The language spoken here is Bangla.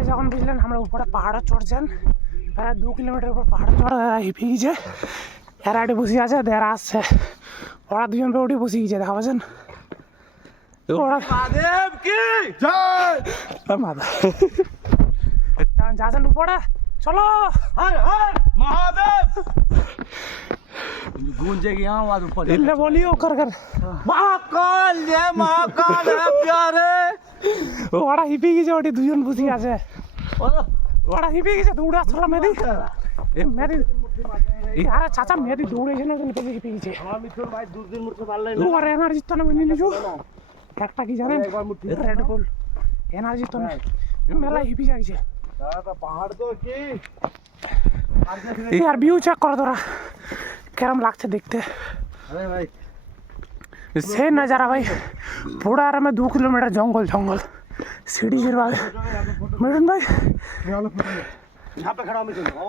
গাইস এখন বুঝলেন আমরা উপরে পাহাড়ে চড়ছেন প্রায় 2 কিলোমিটার উপর পাহাড়ে চড়া হিপে গেছে এরা এটি বসে আছে দেরা আসছে ওরা দুজন উঠে বসে গেছে দেখা পাচ্ছেন ওরা महादेव की जय মাদা যাচ্ছেন উপরে চলো हर हर महादेव गूंजेगी यहाँ आवाज ऊपर इल्ले बोलियो कर कर महाकाल जय महाकाल है प्यारे ওরা হিপে গেছে ওটি দুজন বসে আছে ওরা হিপে গেছে দৌড়ে আসলো মেদি এ মেদি আরে চাচা মেদি দৌড়েছে না ওখানে হিপে গেছে আমার মিঠুন ভাই দুদিন মুঠো পারলেন ওর এনার্জি তো না মেনে নিছো একটা কি জানেন রেড বুল এনার্জি তো না মেলা হিপে যাইছে দাদা পাহাড় তো কি यार व्यू चेक कर তোরা কেরম লাগছে দেখতে अरे भाई से नज़ारा भाई पूरा आ रहा मैं 2 किलोमीटर जंगल जंगल सीढ़ी गिरवा मिठुन भाई यहाँ पे खड़ा हूँ मिठुन ओ